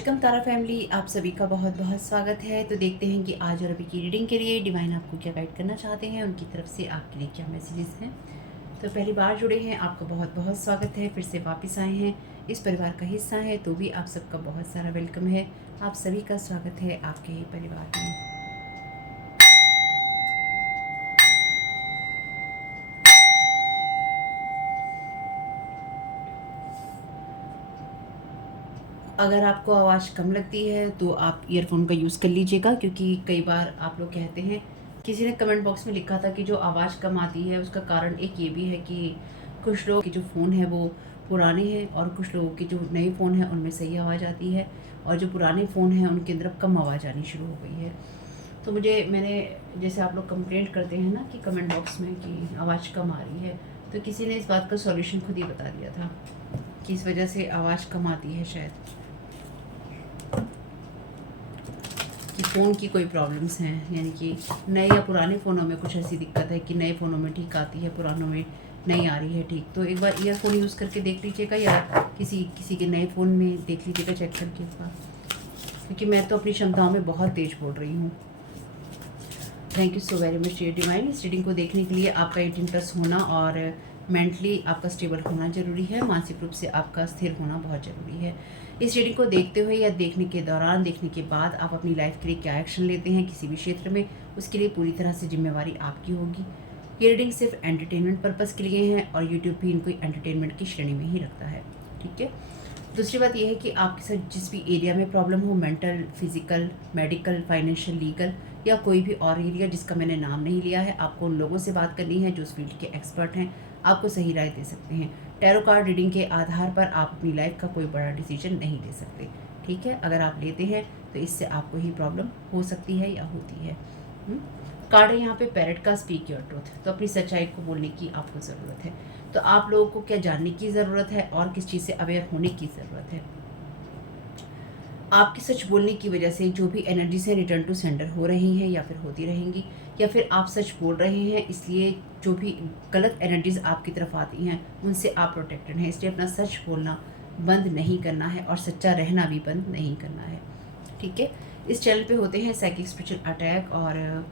Welcome तारा family, आप सभी का बहुत बहुत स्वागत है। तो देखते हैं कि आज और अभी की रीडिंग के लिए डिवाइन आपको क्या गाइड करना चाहते हैं, उनकी तरफ से आपके लिए क्या मैसेजेस हैं। तो पहली बार जुड़े हैं, आपका बहुत बहुत स्वागत है। फिर से वापस आए हैं, इस परिवार का हिस्सा है, तो भी आप सबका बहुत सारा वेलकम है। आप सभी का स्वागत है आपके ही परिवार में। अगर आपको आवाज़ कम लगती है तो आप ईयरफोन का यूज़ कर लीजिएगा, क्योंकि कई बार आप लोग कहते हैं, किसी ने कमेंट बॉक्स में लिखा था कि जो आवाज़ कम आती है उसका कारण एक ये भी है कि कुछ लोग के जो फ़ोन है वो पुराने हैं और कुछ लोगों के जो नए फ़ोन हैं उनमें सही आवाज़ आती है, और जो पुराने फ़ोन हैं उनके अंदर कम आवाज़ आनी शुरू हो गई है। तो मैंने जैसे आप लोग कंप्लेंट करते हैं ना कि कमेंट बॉक्स में कि आवाज़ कम आ रही है, तो किसी ने इस बात का सॉल्यूशन खुद ही बता दिया था कि इस वजह से आवाज़ कम आती है, शायद कि फ़ोन की कोई प्रॉब्लम्स हैं, यानी कि नए या पुराने फ़ोनों में कुछ ऐसी दिक्कत है कि नए फ़ोनों में ठीक आती है, पुरानों में नहीं आ रही है ठीक। तो एक बार ईयरफोन यूज़ करके देख लीजिएगा, या किसी किसी के नए फ़ोन में देख लीजिएगा चेक करके एक बार, क्योंकि मैं तो अपनी क्षमताओं में बहुत तेज़ बोल रही हूँ। Thank you so very much dear divine. इस रीडिंग को देखने के लिए आपका 18+ होना और मेंटली आपका स्टेबल होना ज़रूरी है, मानसिक रूप से आपका स्थिर होना बहुत ज़रूरी है। इस रीडिंग को देखते हुए या देखने के दौरान, देखने के बाद आप अपनी लाइफ के लिए क्या एक्शन लेते हैं किसी भी क्षेत्र में, उसके लिए पूरी तरह से जिम्मेवारी आपकी होगी। ये रीडिंग सिर्फ एंटरटेनमेंट पर्पज़ के लिए है और यूट्यूब भी इनको एंटरटेनमेंट की श्रेणी में ही रखता है, ठीक है। दूसरी बात यह है कि आपके साथ जिस भी एरिया में प्रॉब्लम हो, mental, physical, medical, financial, legal या कोई भी और एरिया जिसका मैंने नाम नहीं लिया है, आपको उन लोगों से बात करनी है जो उस फील्ड के एक्सपर्ट हैं, आपको सही राय दे सकते हैं। टैरो कार्ड रीडिंग के आधार पर आप अपनी लाइफ का कोई बड़ा डिसीजन नहीं ले सकते, ठीक है। अगर आप लेते हैं तो इससे आपको ही प्रॉब्लम हो सकती है या होती है। कार्ड है यहाँ पे पैरेट का, स्पीक योर ट्रूथ। तो अपनी सच्चाई को बोलने की आपको ज़रूरत है। तो आप लोगों को क्या जानने की ज़रूरत है और किस चीज़ से अवेयर होने की ज़रूरत है। आपकी सच बोलने की वजह से जो भी एनर्जीज हैं रिटर्न टू सेंडर हो रही हैं या फिर होती रहेंगी, या फिर आप सच बोल रहे हैं इसलिए जो भी गलत एनर्जीज आपकी तरफ आती हैं उनसे आप प्रोटेक्टेड हैं। इसलिए अपना सच बोलना बंद नहीं करना है और सच्चा रहना भी बंद नहीं करना है, ठीक है। इस चैनल पे होते हैं साइकिक स्पिरिचुअल अटैक, और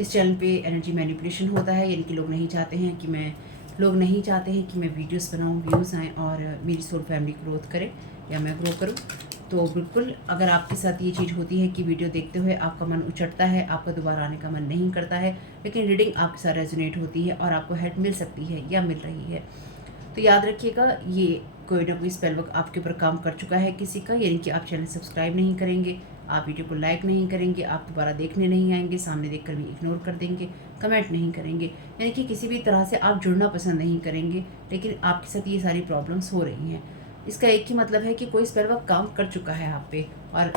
इस चैनल पे एनर्जी मैनिपुलेशन होता है, यानी कि लोग नहीं चाहते हैं कि मैं वीडियोस बनाऊं, व्यूज़ आएँ और मेरी सोल फैमिली ग्रोथ करे या मैं ग्रो करूं। तो बिल्कुल, अगर आपके साथ ये चीज़ होती है कि वीडियो देखते हुए आपका मन उचटता है, आपका दोबारा आने का मन नहीं करता है, लेकिन रीडिंग आपके साथ रेजोनेट होती है और आपको हेल्प मिल सकती है या मिल रही है, तो याद रखिएगा ये कोई ना कोई स्पेल वर्क आपके ऊपर काम कर चुका है किसी का, यानी कि आप चैनल सब्सक्राइब नहीं करेंगे, आप वीडियो को लाइक नहीं करेंगे, आप दोबारा देखने नहीं आएंगे, सामने देखकर भी इग्नोर कर देंगे, कमेंट नहीं करेंगे, यानी कि किसी भी तरह से आप जुड़ना पसंद नहीं करेंगे, लेकिन आपके साथ ये सारी प्रॉब्लम्स हो रही हैं। इसका एक ही मतलब है कि कोई स्पेल वर्क काम कर चुका है आप पे, और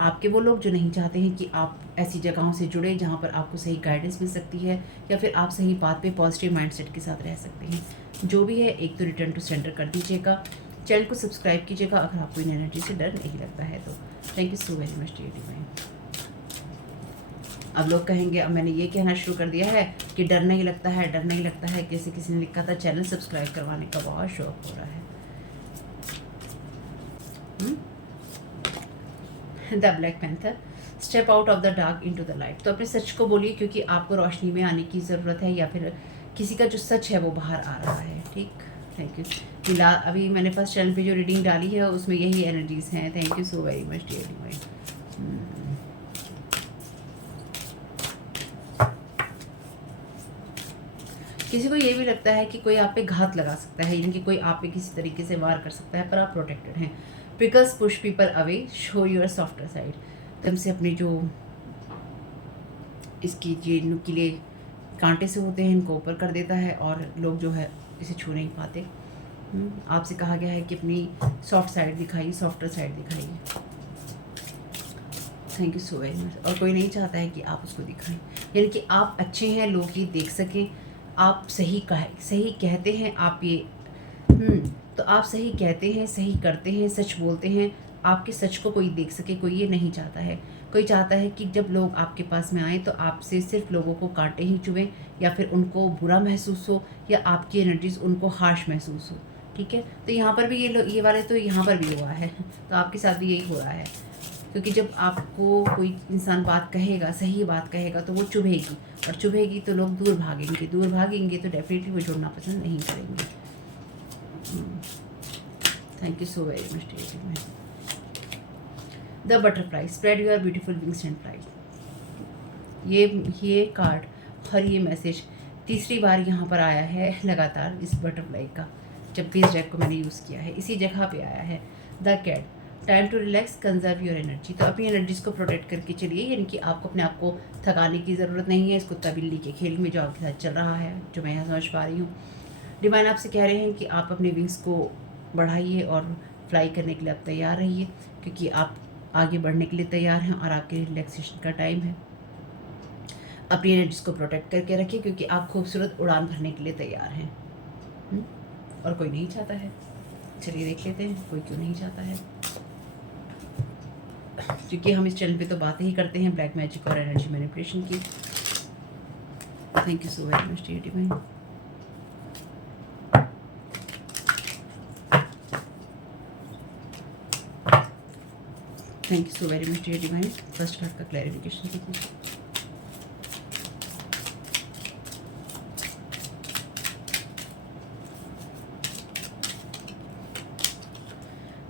आपके वो लोग जो नहीं चाहते हैं कि आप ऐसी जगहों से जुड़े जहाँ पर आपको सही गाइडेंस मिल सकती है, या फिर आप सही बात पे पॉजिटिव माइंडसेट के साथ रह सकते हैं। जो भी है, एक तो रिटर्न टू सेंटर कर दीजिएगा, चैनल को सब्सक्राइब कीजिएगा अगर आपको इन एनर्जी से डर नहीं लगता है तो। Thank you so very much dear divine. अब लोग कहेंगे, अब मैंने ये कहना शुरू कर दिया है कि डर नहीं लगता है, डर नहीं लगता है, कैसे किसी ने लिखा था चैनल सब्सक्राइब करवाने का बहुत शौक हो रहा है। The black panther, step out of the dark into the light. तो अपने सच को बोलिए, क्योंकि आपको रोशनी में आने की ज़रूरत है, या फिर किसी का जो सच है वो बाहर आ रहा है, ठीक। Thank you. फिलहाल अभी मैंने फर्स्ट चैनल पे जो रीडिंग डाली है उसमें यही एनर्जीज़ हैं। Thank you so very much dear divine. किसी को ये भी लगता है कि कोई आप पे घात लगा सकता है, यानी कि कोई आप पे किसी तरीके से वार कर सकता है, पर आप प्रोटेक्टेड हैं। Because push people away, show your softer side. एकदम से अपने जो इसकी ये नुकीले कांटे से होते हैं इनको ऊपर कर देता है, और लोग जो है इसे छू नहीं पाते। आपसे कहा गया है कि अपनी सॉफ्ट साइड दिखाइए, सॉफ्टर साइड दिखाइए। Thank you so very much. और कोई नहीं चाहता है कि आप उसको दिखाएं, यानी कि आप अच्छे हैं, लोग ये देख सकें, आप सही कहते हैं, आप ये तो आप सही कहते हैं, सही करते हैं, सच बोलते हैं, आपके सच को कोई देख सके, कोई ये नहीं चाहता है। कोई चाहता है कि जब लोग आपके पास में आए तो आपसे सिर्फ लोगों को कांटे ही चुभें, या फिर उनको बुरा महसूस हो, या आपकी एनर्जीज उनको हार्श महसूस हो, ठीक है। तो यहाँ पर भी ये वाले तो यहाँ पर भी हुआ है, तो आपके साथ भी यही हो रहा है, क्योंकि जब आपको कोई इंसान बात कहेगा, सही बात कहेगा, तो वो चुभेगी, और चुभेगी तो लोग दूर भागेंगे तो डेफिनेटली वो जुड़ना पसंद नहीं करेंगे। Thank you so very much. The butterfly spread your beautiful wings and fly. ये कार्ड और ये मैसेज तीसरी बार यहाँ पर आया है लगातार इस बटरफ्लाई का, जब भी इस डेक को मैंने यूज़ किया है इसी जगह पे आया है। The cat time to relax conserve your energy. तो अपनी एनर्जीज़ को प्रोटेक्ट करके चलिए, यानी कि आपको अपने आप को थकाने की ज़रूरत नहीं है इस कुत्ता बिल्ली के खेल में जो आपके साथ चल रहा है, जो मैं यहाँ समझ पा रही हूँ। डिवाइन आपसे कह रहे हैं कि आप अपने विंग्स को बढ़ाइए और फ्लाई करने के लिए आप तैयार रहिए, क्योंकि आप आगे बढ़ने के लिए तैयार हैं और आपके रिलैक्सेशन का टाइम है। अपनी एनर्जीज़ को प्रोटेक्ट करके रखिए, क्योंकि आप खूबसूरत उड़ान भरने के लिए तैयार हैं। और कोई नहीं चाहता है, चलिए देख लेते हैं कोई क्यों नहीं चाहता है, क्योंकि हम इस चैनल पे तो बातें ही करते हैं ब्लैक मैजिक और एनर्जी मैनिपुलेशन की। Thank you so very much dear divine. Thank you so very much dear divine. First card का क्लैरिफिकेशन दीजिए।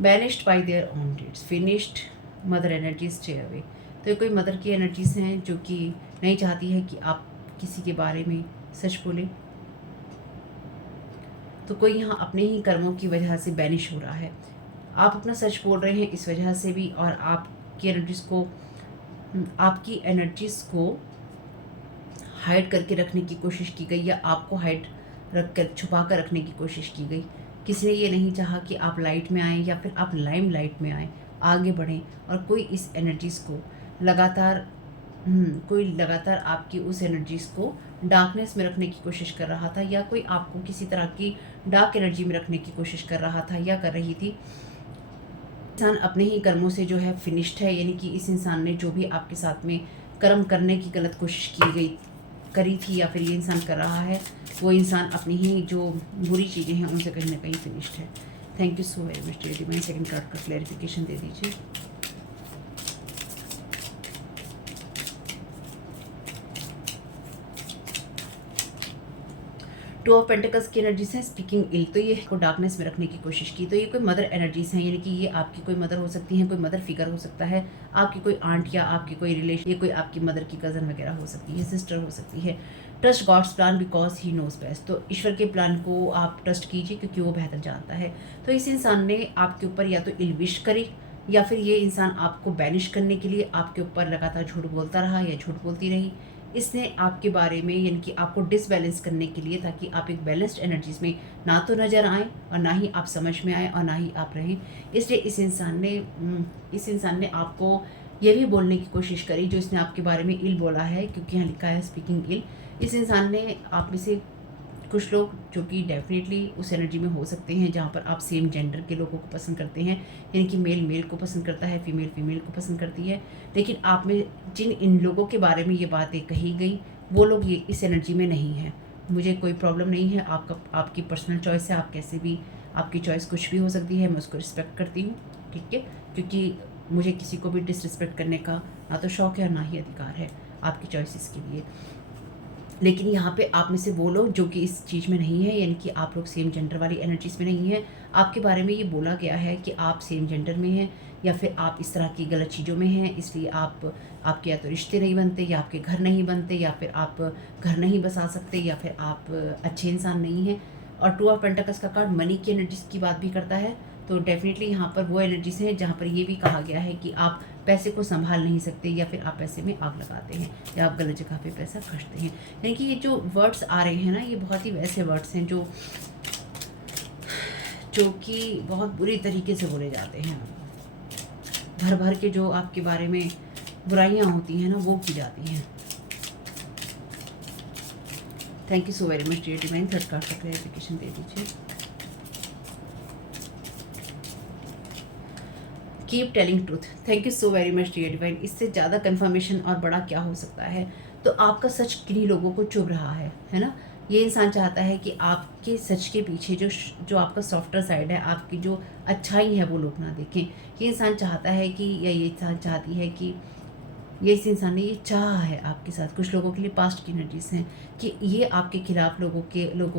Banished by their own deeds, finished mother energies stay away. तो ये कोई mother की energies हैं जो कि नहीं चाहती है कि आप किसी के बारे में सच बोलें। तो कोई यहाँ अपने ही कर्मों की वजह से बैनिश हो रहा है, आप अपना सच बोल रहे हैं इस वजह से भी, और आपकी एनर्जीज़ को हाइड करके रखने की कोशिश की गई, या आपको हाइड रख कर छुपा कर रखने की कोशिश की गई। किसी ने ये नहीं चाहा कि आप लाइट में आएँ या फिर आप लाइम लाइट में आएँ, आगे बढ़ें, और कोई इस एनर्जीज़ को लगातार आपकी उस एनर्जीज़ को डार्कनेस में रखने की कोशिश कर रहा था, या कोई आपको किसी तरह की डार्क एनर्जी में रखने की कोशिश कर रहा था या कर रही थी। इंसान अपने ही कर्मों से जो है फिनिश्ड है, यानी कि इस इंसान ने जो भी आपके साथ में कर्म करने की गलत कोशिश करी थी या फिर ये इंसान कर रहा है, वो इंसान अपनी ही जो बुरी चीज़ें हैं उनसे कहीं ना कहीं फिनिश्ड है। Thank you so very much dear divine. Second card का क्लैरिफिकेशन दे दीजिए। टू ऑफ पेंटिकल्स की एनर्जीज हैं स्पीकिंग इल, तो ये को डार्कनेस में रखने की कोशिश की। तो ये कोई मदर एनर्जीज हैं, यानी कि ये आपकी कोई मदर हो सकती हैं, कोई मदर फिगर हो सकता है, आपकी कोई आंट या आपकी कोई रिलेशन, ये कोई आपकी मदर की कज़न वगैरह हो सकती है, सिस्टर हो सकती है। Trust God's plan because he knows best. तो ईश्वर के प्लान को आप ट्रस्ट कीजिए क्योंकि वो बेहतर जानता है। तो इस इंसान ने आपके ऊपर या तो इल विश करी, या फिर ये इंसान आपको बैनिश करने के लिए आपके ऊपर लगातार झूठ बोलता रहा या झूठ बोलती रही। इसने आपके बारे में, यानी कि आपको डिसबैलेंस करने के लिए, ताकि आप एक बैलेंस्ड एनर्जीज में ना तो नज़र आएँ और ना ही आप समझ में आए और ना ही आप रहें, इसलिए इस इंसान ने आपको ये भी बोलने की कोशिश करी जो इसने आपके बारे में इल बोला है, क्योंकि यहाँ लिखा है स्पीकिंग इल। इस इंसान ने आप में से कुछ लोग जो कि डेफिनेटली उस एनर्जी में हो सकते हैं जहाँ पर आप सेम जेंडर के लोगों को पसंद करते हैं, यानी कि मेल मेल को पसंद करता है, फीमेल फीमेल को पसंद करती है, लेकिन आप में जिन इन लोगों के बारे में ये बातें कही गई वो लोग ये इस एनर्जी में नहीं हैं। मुझे कोई प्रॉब्लम नहीं है, आपकी पर्सनल चॉइस है, आप कैसे भी, आपकी चॉइस कुछ भी हो सकती है, मैं उसको रिस्पेक्ट करती हूँ, ठीक है, क्योंकि मुझे किसी को भी डिसरिस्पेक्ट करने का ना तो शौक है और ना ही अधिकार है आपकी चॉइसेस के लिए। लेकिन यहाँ पे आप में से वो लोग जो कि इस चीज़ में नहीं है, यानी कि आप लोग सेम जेंडर वाली एनर्जीज में नहीं है, आपके बारे में ये बोला गया है कि आप सेम जेंडर में हैं या फिर आप इस तरह की गलत चीज़ों में हैं, इसलिए आपके या तो रिश्ते नहीं बनते, या आपके घर नहीं बनते, या फिर आप घर नहीं बसा सकते, या फिर आप अच्छे इंसान नहीं हैं। और टू ऑफ पेंटिकल्स का कार्ड मनी की एनर्जीज की बात भी करता है, तो डेफिनेटली यहाँ पर वो एनर्जीज हैं जहाँ पर ये भी कहा गया है कि आप पैसे को संभाल नहीं सकते, या फिर आप पैसे में आग लगाते हैं, या आप गलत जगह पे पैसा खर्चते हैं। यानी कि ये जो वर्ड्स आ रहे हैं ना, ये बहुत ही वैसे वर्ड्स हैं जो कि बहुत बुरी तरीके से बोले जाते हैं, भर भर के जो आपके बारे में बुराइयां होती हैं ना वो की जाती हैं। Thank you so very much dear divine. Third card का क्लैरिफिकेशन दे दीजिए। Keep telling truth. Thank you so very much dear divine. इससे ज़्यादा कन्फर्मेशन और बड़ा क्या हो सकता है। तो आपका सच किन्हीं लोगों को चुभ रहा है ना, ये इंसान चाहता है कि आपके सच के पीछे जो आपका सॉफ्टर साइड है, आपकी जो अच्छाई है वो लोग ना देखें। ये इंसान चाहता है कि, या ये इंसान चाहती है कि, ये इस इंसान ने ये चाहा है आपके साथ। कुछ लोगों के लिए पास्ट की एनर्जीज़ हैं कि ये आपके खिलाफ लोगों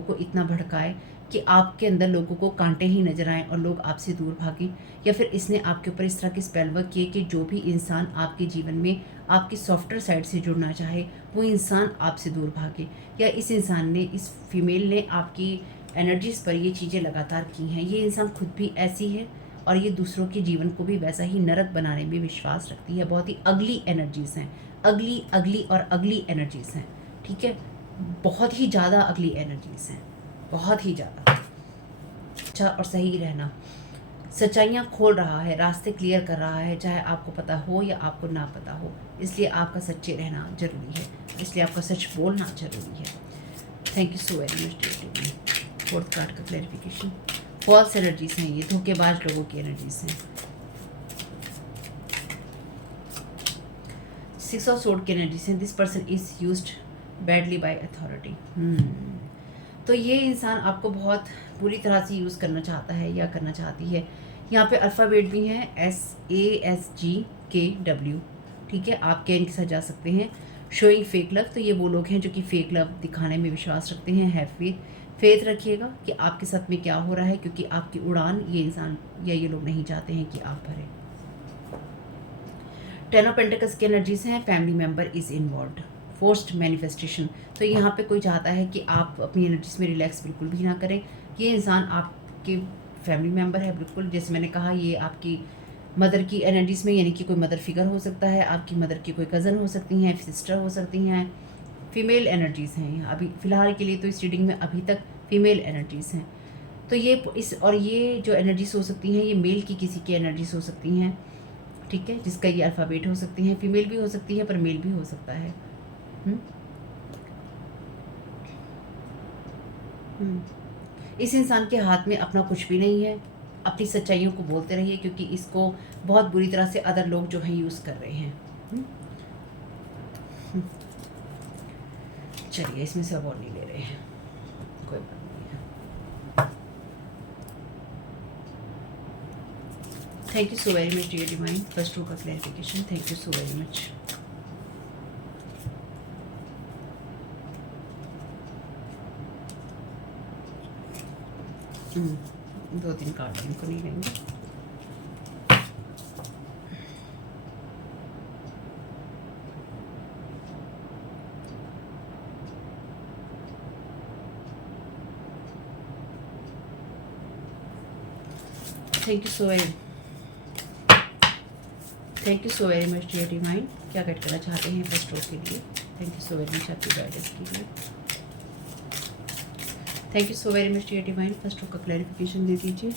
को इतना भड़काए कि आपके अंदर लोगों को कांटे ही नजर आएँ और लोग आपसे दूर भागें, या फिर इसने आपके ऊपर इस तरह के स्पेल वर्क किए कि जो भी इंसान आपके जीवन में आपकी सॉफ्टवेयर साइड से जुड़ना चाहे वो इंसान आपसे दूर भागे, या इस इंसान ने, इस फीमेल ने आपकी एनर्जीज़ पर ये चीज़ें लगातार की हैं। ये इंसान खुद भी ऐसी है और ये दूसरों के जीवन को भी वैसा ही नरक बनाने में विश्वास रखती है। बहुत ही अगली एनर्जीज़ हैं, अगली अगली और अगली एनर्जीज़ हैं, ठीक है, बहुत ही ज़्यादा अगली एनर्जीज़ हैं, बहुत ही ज़्यादा। अच्छा और सही रहना, सच्चाइयाँ खोल रहा है, रास्ते क्लियर कर रहा है, चाहे आपको पता हो या आपको ना पता हो। इसलिए आपका सच्चे रहना ज़रूरी है, इसलिए आपका सच बोलना ज़रूरी है। Thank you so very much dear. Fourth card का क्लैरिफिकेशन, फॉल्स एनर्जीज हैं, ये धोखेबाज लोगों की एनर्जीज हैं। 6 ऑफ सोर्ड की एनर्जीज हैं। This person is used badly by authority. तो ये इंसान आपको बहुत बुरी तरह से यूज़ करना चाहता है या करना चाहती है। यहाँ पे अल्फ़ाबेट भी हैं, SASGKW, ठीक है, आप कैन के साथ जा सकते हैं। शोइंग फेक लव, तो ये वो लोग हैं जो कि फेक लव दिखाने में विश्वास रखते हैं। हैव फेथ रखिएगा कि आपके साथ में क्या हो रहा है, क्योंकि आपकी उड़ान ये इंसान या ये लोग नहीं चाहते हैं कि आप भरें। 10 ऑफ पेंटिकल्स की एनर्जीज हैं। Family member is involved, forced manifestation, तो यहाँ पे कोई चाहता है कि आप अपनी एनर्जीज में रिलैक्स बिल्कुल भी ना करें। ये इंसान आपके फैमिली मेंबर है, बिल्कुल जैसे मैंने कहा, ये आपकी मदर की एनर्जीज में, यानी कि कोई मदर फिगर हो सकता है, आपकी मदर की कोई कज़न हो सकती हैं, सिस्टर हो सकती हैं। फीमेल एनर्जीज़ हैं अभी फ़िलहाल के लिए, तो इस रीडिंग में अभी तक फीमेल एनर्जीज़ हैं। तो ये जो एनर्जीज़ हो सकती हैं, ये मेल की किसी की एनर्जीज़ हो सकती हैं, ठीक है, जिसका ये अल्फ़ाबेट हो सकती हैं। फीमेल भी हो सकती है पर मेल भी हो सकता है। इस इंसान के हाथ में अपना कुछ भी नहीं है। अपनी सच्चाइयों को बोलते रहिए, क्योंकि इसको बहुत बुरी तरह से अदर लोग जो हैं यूज़ कर रहे हैं। चलिए, इसमें से अब और नहीं ले रहे हैं, कोई बात नहीं है। Thank you so very much dear divine, first row का clarification. Thank you so very much. दो तीन कार्ड इनको नहीं लेंगे। Thank you so very much dear divine. क्या गाइड करना चाहते हैं फर्स्ट रो के लिए? Thank you so very much आपकी गाइडेंस के लिए। Thank you so very much dear divine, first row का क्लैरिफिकेशन दे दीजिए।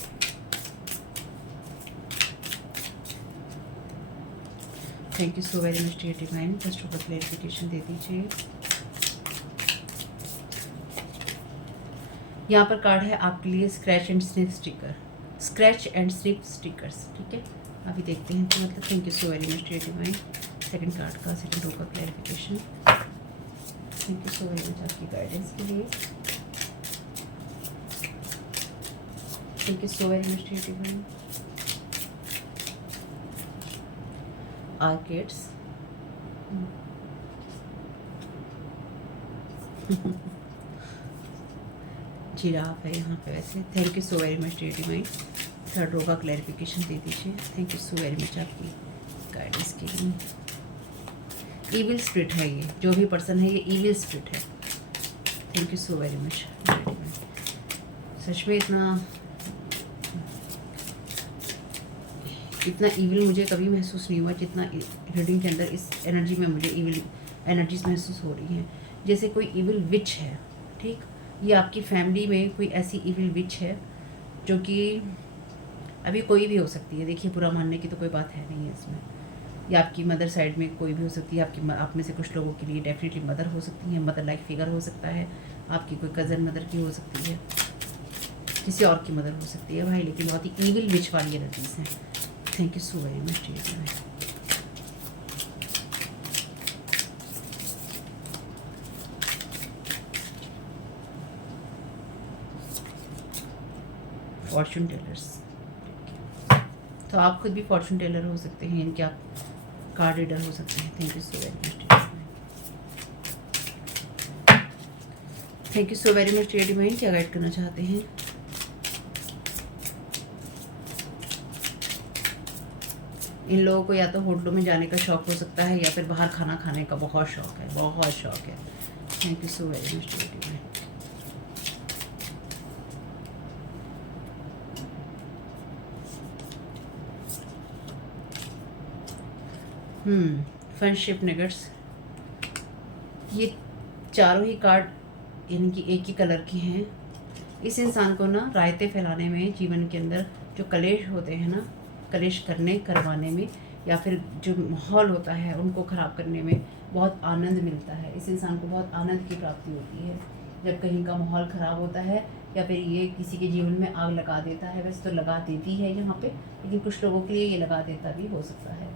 Thank you so very much dear divine, first row का क्लैरिफिकेशन दे दीजिए। यहाँ पर कार्ड है आपके लिए scratch and snip sticker, scratch and snip stickers, ठीक है, अभी देखते हैं तो मतलब। Thank you so very much dear divine, second card का, सेकंड रो का clarification. Thank you so very much आपकी गाइडेंस के लिए। Thank you so very much dear divine. Orchids, giraffe है यहाँ पे वैसे। Thank you so very much dear divine, third row का क्लैरिफिकेशन दे दीजिए। Thank you so very much आपकी गाइडेंस के लिए। ईविल स्पिरिट है ये, जो भी पर्सन है ये ईविल स्पिरिट है। Thank you so very much dear divine. सच में इतना ईविल मुझे कभी महसूस नहीं हुआ जितना रीडिंग के अंदर इस एनर्जी में मुझे ईविल एनर्जीज महसूस हो रही हैं। जैसे कोई ईविल विच है, ठीक, ये आपकी फैमिली में कोई ऐसी ईविल विच है जो कि अभी कोई भी हो सकती है। देखिए, बुरा मानने की तो कोई बात है नहीं है इसमें। या आपकी मदर साइड में कोई भी हो सकती है। आप में से कुछ लोगों के लिए डेफिनेटली मदर हो सकती है, मदर लाइक फिगर हो सकता है। आपकी कोई कज़न मदर की हो सकती है, किसी और की मदर हो सकती है भाई, लेकिन बहुत ही ईविल विच वाली एनर्जीज हैं। Thank you so very much dear divine. Fortune tellers. तो आप खुद भी फॉर्चून टेलर हो सकते हैं, इनके आप कार्ड रीडर हो सकते हैं। Thank you so very much. Thank you so very much dear divine. क्या गाइड करना चाहते हैं? इन लोगों को या तो होटलों में जाने का शौक हो सकता है या फिर बाहर खाना खाने का बहुत शौक है, बहुत शौक है। Thank you so very much dear divine. Friendship निगर्स। ये चारों ही कार्ड यानी कि एक ही कलर के हैं। इस इंसान को ना रायते फैलाने में, जीवन के अंदर जो कलेश होते हैं ना, कलेश करवाने में या फिर जो माहौल होता है उनको ख़राब करने में बहुत आनंद मिलता है। इस इंसान को बहुत आनंद की प्राप्ति होती है जब कहीं का माहौल ख़राब होता है या फिर ये किसी के जीवन में आग लगा देता है। वैसे तो लगा देती है यहाँ पे, लेकिन कुछ लोगों के लिए ये लगा देता भी हो सकता है।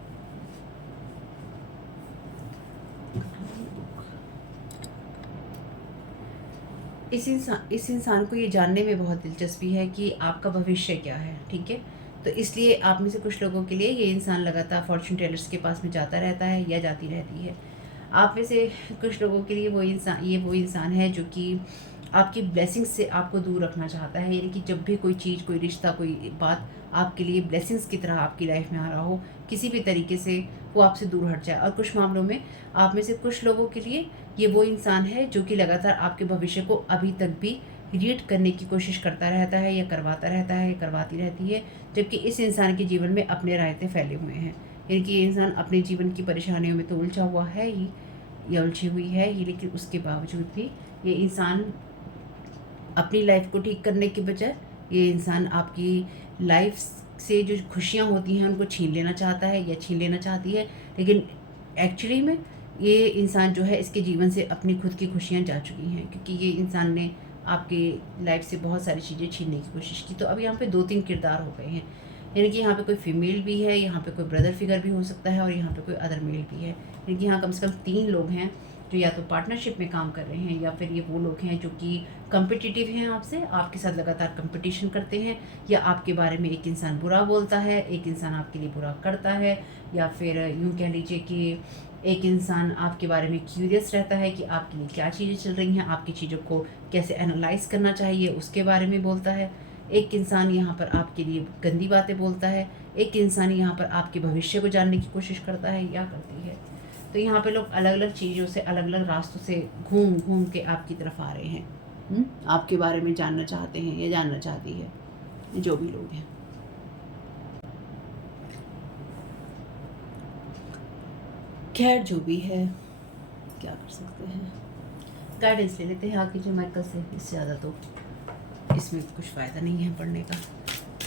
इस इंसान को ये जानने में बहुत दिलचस्पी है कि आपका भविष्य क्या है, ठीक है। तो इसलिए आप में से कुछ लोगों के लिए ये इंसान लगातार फॉर्चून टेलर्स के पास में जाता रहता है या जाती रहती है। आप में से कुछ लोगों के लिए ये वो इंसान है जो कि आपकी ब्लेसिंग्स से आपको दूर रखना चाहता है। यानी कि जब भी कोई चीज़, कोई रिश्ता, कोई बात आपके लिए ब्लेसिंग्स की तरह आपकी लाइफ में आ रहा हो, किसी भी तरीके से वो आपसे दूर हट जाए। और कुछ मामलों में आप में से कुछ लोगों के लिए ये वो इंसान है जो कि लगातार आपके भविष्य को अभी तक भी रीड करने की कोशिश करता रहता है या करवाता रहता है या करवाती रहती है, जबकि इस इंसान के जीवन में अपने रायते फैले हुए हैं। यानी कि ये इंसान अपने जीवन की परेशानियों में तो उलझा हुआ है ही या उलझी हुई है ही, लेकिन उसके बावजूद भी ये इंसान अपनी लाइफ को ठीक करने के बजाय ये इंसान आपकी लाइफ से जो खुशियाँ होती हैं उनको छीन लेना चाहता है या छीन लेना चाहती है। लेकिन एक्चुअली में ये इंसान जो है इसके जीवन से अपनी खुद की खुशियाँ जा चुकी हैं, क्योंकि ये इंसान ने आपके लाइफ से बहुत सारी चीज़ें छीनने की कोशिश की। तो अब यहाँ पे 2-3 किरदार हो गए हैं। यानी कि यहाँ पे कोई फीमेल भी है, यहाँ पे कोई ब्रदर फिगर भी हो सकता है और यहाँ पे कोई अदर मेल भी है। यानी कि यहाँ कम से कम 3 लोग हैं जो या तो पार्टनरशिप में काम कर रहे हैं या फिर ये वो लोग हैं जो कि कम्पिटिटिव हैं, आपसे आपके साथ लगातार कंपटीशन करते हैं, या आपके बारे में एक इंसान बुरा बोलता है, एक इंसान आपके लिए बुरा करता है, या फिर यूँ कह लीजिए कि एक इंसान आपके बारे में क्यूरियस रहता है कि आपके लिए क्या चीज़ें चल रही हैं, आपकी चीज़ों को कैसे एनालाइज करना चाहिए उसके बारे में बोलता है। एक इंसान यहाँ पर आपके लिए गंदी बातें बोलता है, एक इंसान यहाँ पर आपके भविष्य को जानने की कोशिश करता है या करती है। तो यहाँ पे लोग अलग अलग चीज़ों से, अलग अलग रास्तों से घूम घूम के आपकी तरफ आ रहे हैं। आपके बारे में जानना चाहते हैं या जानना चाहती है जो भी लोग हैं। खैर जो भी है, क्या कर सकते हैं, गाइडेंस ले लेते हैं आगे जो माइकल से। इससे ज़्यादा तो इसमें कुछ फ़ायदा नहीं है पढ़ने का।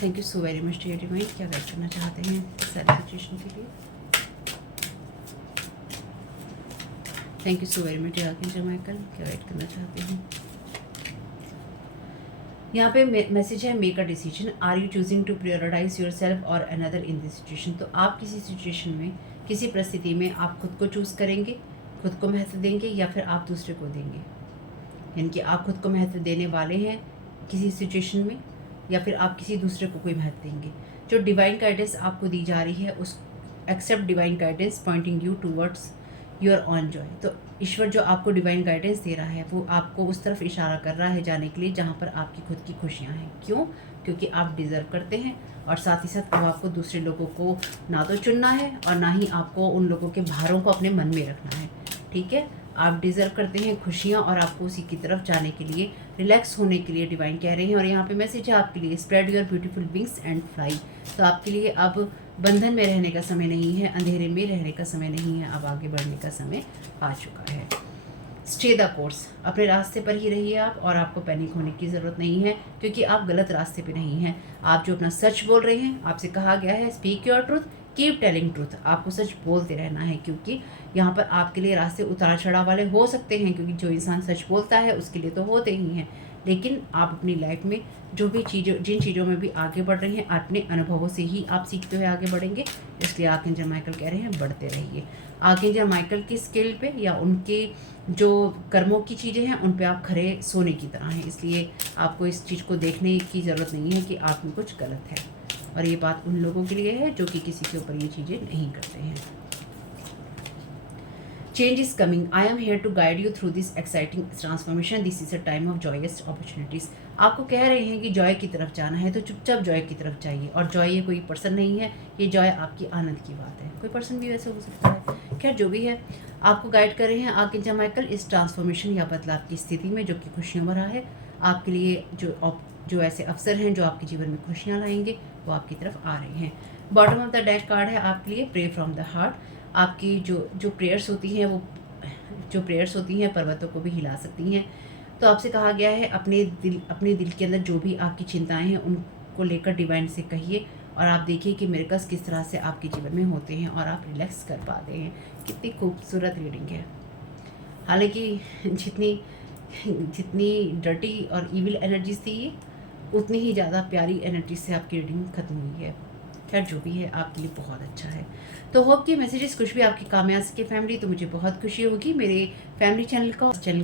Thank you so very much dear divine. क्या गाइड करना चाहते हैं इस सारी सिचुएशन के लिए? Thank you so very much dear Michael. क्या गाइड करना चाहते हैं? यहाँ पे मैसेज है, make a decision. Are you choosing to prioritize yourself or another in this situation. तो आप किसी सिचुएशन में, किसी परिस्थिति में आप खुद को चूज़ करेंगे, खुद को महत्व देंगे, या फिर आप दूसरे को देंगे। यानी कि आप खुद को महत्व देने वाले हैं किसी सिचुएशन में, या फिर आप किसी दूसरे को कोई महत्व देंगे। जो डिवाइन गाइडेंस आपको दी जा रही है, उस accept divine guidance pointing you towards your own joy. तो ईश्वर जो आपको डिवाइन गाइडेंस दे रहा है वो आपको उस तरफ इशारा कर रहा है जाने के लिए जहाँ पर आपकी खुद की खुशियाँ हैं। क्यों? क्योंकि आप डिज़र्व करते हैं, और साथ ही साथ अब आपको दूसरे लोगों को ना तो चुनना है और ना ही आपको उन लोगों के भारों को अपने मन में रखना है। ठीक है, आप डिज़र्व करते हैं खुशियाँ, और आपको उसी की तरफ जाने के लिए, रिलैक्स होने के लिए डिवाइन कह रहे हैं। और यहाँ पे मैसेज है आपके लिए, spread your beautiful wings and fly. तो आपके लिए अब बंधन में रहने का समय नहीं है, अंधेरे में रहने का समय नहीं है, अब आगे बढ़ने का समय आ चुका है। स्टे द कोर्स, अपने रास्ते पर ही रहिए आप, और आपको पैनिक होने की ज़रूरत नहीं है, क्योंकि आप गलत रास्ते पे नहीं हैं। आप जो अपना सच बोल रहे हैं, आपसे कहा गया है speak your truth, keep telling truth. आपको सच बोलते रहना है, क्योंकि यहाँ पर आपके लिए रास्ते उतार चढ़ाव वाले हो सकते हैं, क्योंकि जो इंसान सच बोलता है उसके लिए तो होते ही हैं, लेकिन आप अपनी लाइफ में जिन चीज़ों में भी आगे बढ़ रही हैं, अपने अनुभवों से ही आप सीखते हुए आगे बढ़ेंगे। इसलिए आर्कएंजल माइकल कह रहे हैं बढ़ते रहिए। आर्कएंजल माइकल की स्केल पे या उनके जो कर्मों की चीज़ें हैं उन पे आप खरे सोने की तरह हैं, इसलिए आपको इस चीज़ को देखने की ज़रूरत नहीं है कि आप में कुछ गलत है। और ये बात उन लोगों के लिए है जो कि किसी के ऊपर ये चीज़ें नहीं करते हैं। Change is coming. I am here to guide you through this exciting transformation. This is a time of joyous opportunities. आपको कह रहे हैं कि जॉय की तरफ जाना है तो चुपचाप जॉय की तरफ जाइए। और जॉय ये कोई पर्सन नहीं है, ये जॉय आपकी आनंद की बात है। कोई पर्सन भी वैसे हो सकता है, खैर जो भी है, आपको गाइड कर रहे हैं आर्कएंजल माइकल इस ट्रांसफॉर्मेशन या बदलाव की स्थिति में जो कि खुशियों भरा है। आपके लिए जो ऐसे अवसर हैं जो आपके जीवन में खुशियाँ लाएंगे वो आपकी तरफ आ रहे हैं। Bottom of the deck card है आपके लिए प्रे फ्रॉम द हार्ट। आपकी जो प्रेयर्स होती हैं वो पर्वतों को भी हिला सकती हैं। तो आपसे कहा गया है अपने दिल के अंदर जो भी आपकी चिंताएं हैं उनको लेकर डिवाइन से कहिए और आप देखिए कि मिरेकल्स किस तरह से आपके जीवन में होते हैं और आप रिलैक्स कर पाते हैं। कितनी खूबसूरत रीडिंग है। हालांकि जितनी डर्टी और इविल एनर्जीज थी उतनी ही ज़्यादा प्यारी एनर्जी से आपकी रीडिंग खत्म हुई है। खैर जो भी है आपके लिए बहुत अच्छा है। तो होप कि मैसेजेस कुछ भी आपके काम में आ सके फैमिली, तो मुझे बहुत खुशी होगी। मेरे फैमिली चैनल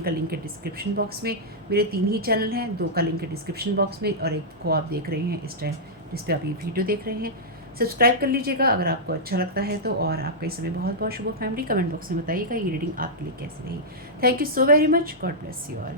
का लिंक है डिस्क्रिप्शन बॉक्स में। मेरे 3 ही चैनल हैं, 2 का लिंक है डिस्क्रिप्शन बॉक्स में और एक को आप देख रहे हैं इस टाइम जिस पे आप ये वीडियो देख रहे हैं। सब्सक्राइब कर लीजिएगा अगर आपको अच्छा लगता है तो। और आपका इस समय बहुत बहुत शुभ हो फैमिली। कमेंट बॉक्स में बताइएगा ये रीडिंग आपके लिए कैसी रही। Thank you so very much. God bless you all.